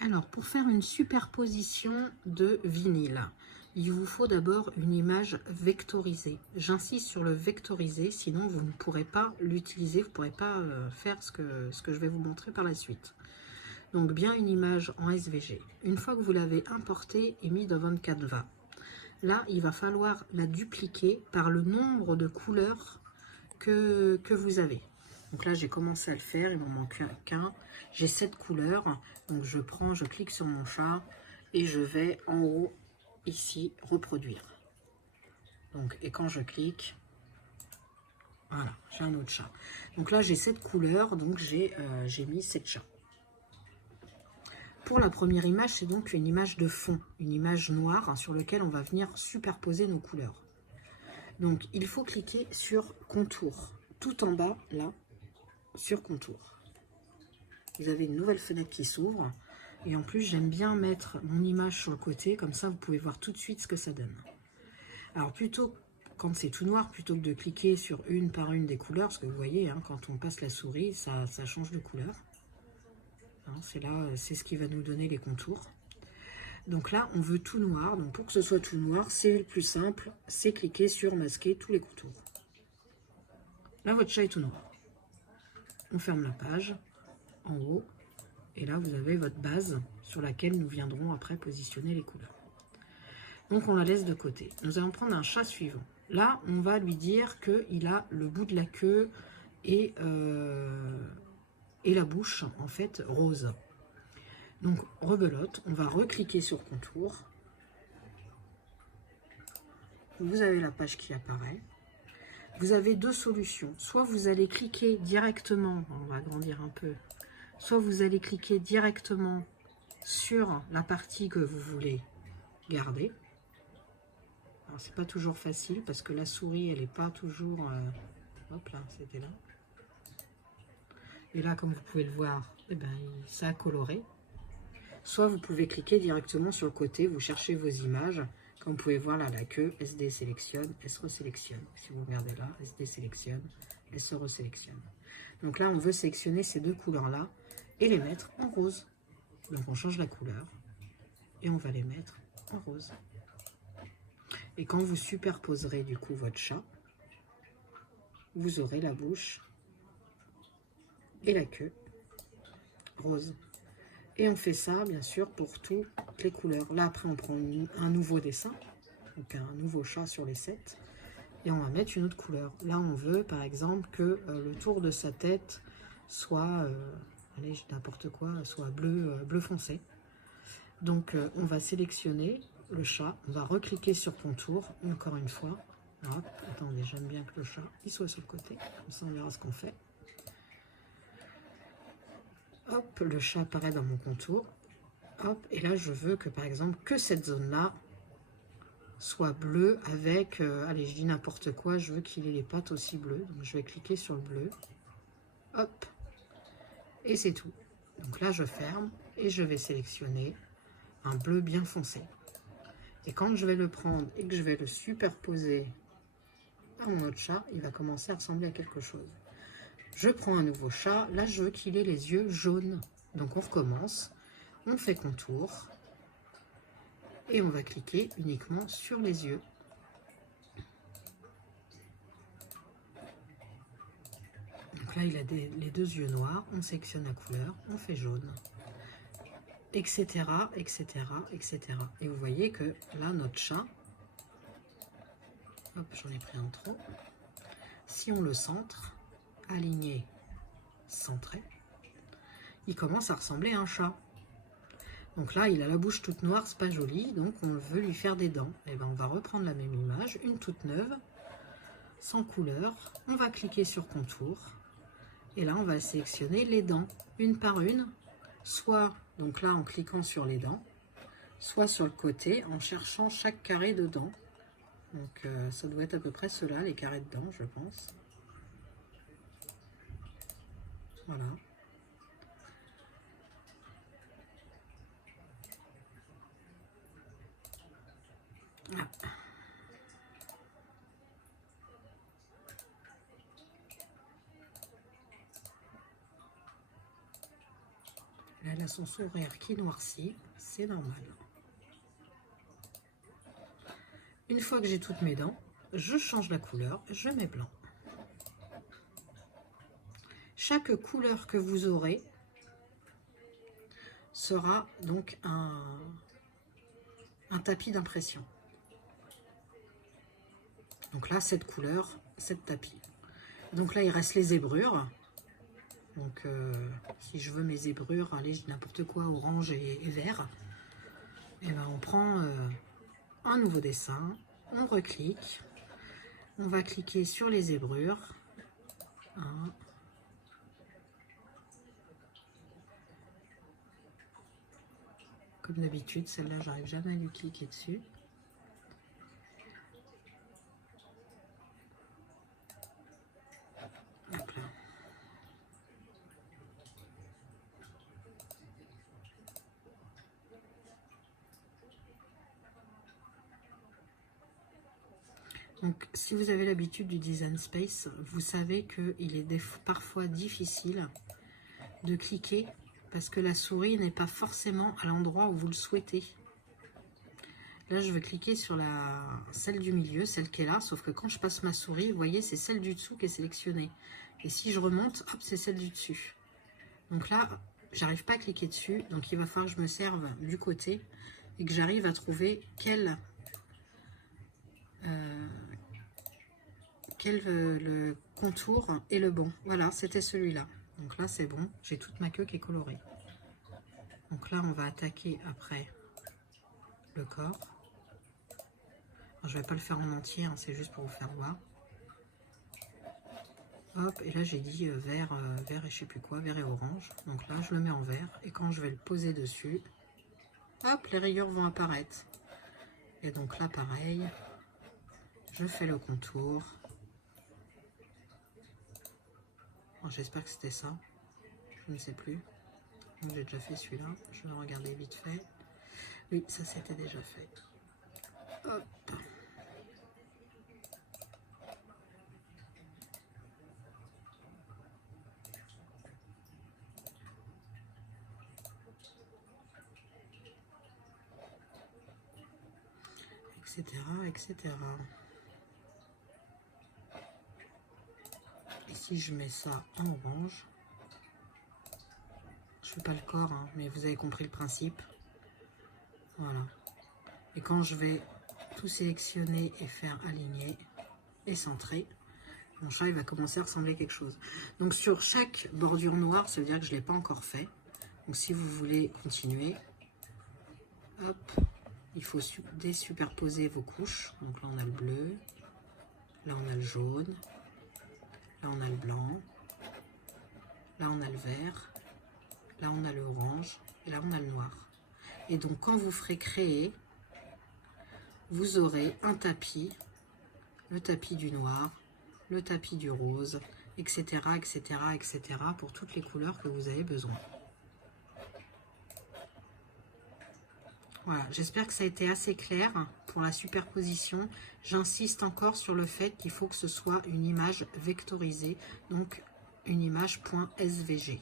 Alors, pour faire une superposition de vinyle, il vous faut d'abord une image vectorisée. J'insiste sur le vectorisé, sinon vous ne pourrez pas l'utiliser, vous ne pourrez pas faire ce que je vais vous montrer par la suite. Donc, bien une image en SVG. Une fois que vous l'avez importée et mis dans votre Canva, là, il va falloir la dupliquer par le nombre de couleurs que vous avez. Donc là, j'ai commencé à le faire, il m'en manque qu'un. J'ai 7 couleurs, donc je clique sur mon chat et je vais en haut, ici, reproduire. Donc, et quand je clique, voilà, j'ai un autre chat. Donc là, j'ai 7 couleurs, donc j'ai mis 7 chats. Pour la première image, c'est donc une image de fond, une image noire sur laquelle on va venir superposer nos couleurs. Donc, il faut cliquer sur contour, tout en bas, là, sur contour. Vous avez une nouvelle fenêtre qui s'ouvre. Et en plus, j'aime bien mettre mon image sur le côté, comme ça, vous pouvez voir tout de suite ce que ça donne. Alors, plutôt, quand c'est tout noir, plutôt que de cliquer sur une par une des couleurs, parce que vous voyez, hein, quand on passe la souris, ça change de couleur. Hein, c'est là, c'est ce qui va nous donner les contours. Donc là, on veut tout noir. Donc, pour que ce soit tout noir, c'est le plus simple, c'est cliquer sur masquer tous les contours. Là, votre chat est tout noir. On ferme la page, en haut. Et là, vous avez votre base sur laquelle nous viendrons après positionner les couleurs. Donc, on la laisse de côté. Nous allons prendre un chat suivant. Là, on va lui dire qu'il a le bout de la queue et la bouche, en fait, rose. Donc, rebelote. On va recliquer sur contour. Vous avez la page qui apparaît. Vous avez deux solutions. Soit vous allez cliquer directement, on va agrandir un peu, soit vous allez cliquer directement sur la partie que vous voulez garder. Alors c'est pas toujours facile parce que la souris elle n'est pas toujours... hop là, c'était là. Et là comme vous pouvez le voir, eh ben, ça a coloré. Soit vous pouvez cliquer directement sur le côté, vous cherchez vos images. Comme vous pouvez voir là, la queue, SD sélectionne, S resélectionne. Si vous regardez là, SD sélectionne, S resélectionne. Donc là, on veut sélectionner ces deux couleurs-là et les mettre en rose. Donc on change la couleur et on va les mettre en rose. Et quand vous superposerez du coup votre chat, vous aurez la bouche et la queue rose. Et on fait ça, bien sûr, pour toutes les couleurs. Là, après, on prend un nouveau dessin, donc un nouveau chat sur les 7, et on va mettre une autre couleur. Là, on veut, par exemple, que le tour de sa tête soit, allez, n'importe quoi, soit bleu foncé. Donc, on va sélectionner le chat, on va recliquer sur contour, encore une fois. Hop, attendez, j'aime bien que le chat il soit sur le côté, comme ça on verra ce qu'on fait. Hop, le chat apparaît dans mon contour. Hop, et là je veux que par exemple que cette zone-là soit bleue avec, allez je dis n'importe quoi, je veux qu'il ait les pattes aussi bleues. Donc je vais cliquer sur le bleu. Hop, et c'est tout. Donc là je ferme et je vais sélectionner un bleu bien foncé. Et quand je vais le prendre et que je vais le superposer à mon autre chat, il va commencer à ressembler à quelque chose. Je prends un nouveau chat, là je veux qu'il ait les yeux jaunes. Donc on recommence, on fait contour et on va cliquer uniquement sur les yeux. Donc là il a les deux yeux noirs, on sélectionne la couleur, on fait jaune, etc., etc., etc. Et vous voyez que là notre chat, hop j'en ai pris un trop, si on le centre, aligné, centré, il commence à ressembler à un chat. Donc là, il a la bouche toute noire, c'est pas joli, donc on veut lui faire des dents. Et ben on va reprendre la même image, une toute neuve, sans couleur. On va cliquer sur contour, et là on va sélectionner les dents, une par une, soit donc là en cliquant sur les dents, soit sur le côté en cherchant chaque carré de dents. Donc ça doit être à peu près cela, les carrés de dents, je pense. Voilà. Ah. Là, Elle a son sourire qui noircit, c'est normal. Une fois que j'ai toutes mes dents, je change la couleur, je mets blanc. Chaque couleur que vous aurez sera donc un tapis d'impression. Donc là, cette couleur, cette tapis. Donc là, il reste les zébrures. Donc, si je veux mes zébrures, allez, n'importe quoi, orange et vert. Et ben, on prend un nouveau dessin, on reclique. On va cliquer sur les zébrures. Hein. Comme d'habitude, celle-là, j'arrive jamais à lui cliquer dessus. Hop là. Donc, si vous avez l'habitude du Design Space, vous savez qu'il est parfois difficile de cliquer parce que la souris n'est pas forcément à l'endroit où vous le souhaitez. Là, je vais cliquer sur celle du milieu, celle qui est là, sauf que quand je passe ma souris, vous voyez, c'est celle du dessous qui est sélectionnée. Et si je remonte, hop, c'est celle du dessus. Donc là, j'arrive pas à cliquer dessus, donc il va falloir que je me serve du côté et que j'arrive à trouver quel le contour est le bon. Voilà, c'était celui-là. Donc là, c'est bon, j'ai toute ma queue qui est colorée. Donc là, on va attaquer après le corps. Alors, je vais pas le faire en entier, hein, c'est juste pour vous faire voir. Hop, et là j'ai dit vert, vert et je sais plus quoi, vert et orange. Donc là, je le mets en vert et quand je vais le poser dessus, hop, les rayures vont apparaître. Et donc là, pareil, je fais le contour. J'espère que c'était ça, je ne sais plus. J'ai déjà fait celui-là, je vais regarder vite fait. Oui, ça c'était déjà fait. Hop. Etc, etc. Et si je mets ça en orange, je fais pas le corps, hein, mais vous avez compris le principe. Voilà. Et quand je vais tout sélectionner et faire aligner et centrer, mon chat il va commencer à ressembler à quelque chose. Donc sur chaque bordure noire, ça veut dire que je ne l'ai pas encore fait. Donc si vous voulez continuer, hop, il faut désuperposer vos couches. Donc là on a le bleu, là on a le jaune, là on a le blanc, là on a le vert, là on a le orange et là on a le noir. Et donc quand vous ferez créer, vous aurez un tapis, le tapis du noir, le tapis du rose, etc., etc., etc., pour toutes les couleurs que vous avez besoin. Voilà, j'espère que ça a été assez clair pour la superposition. J'insiste encore sur le fait qu'il faut que ce soit une image vectorisée, donc une image .svg.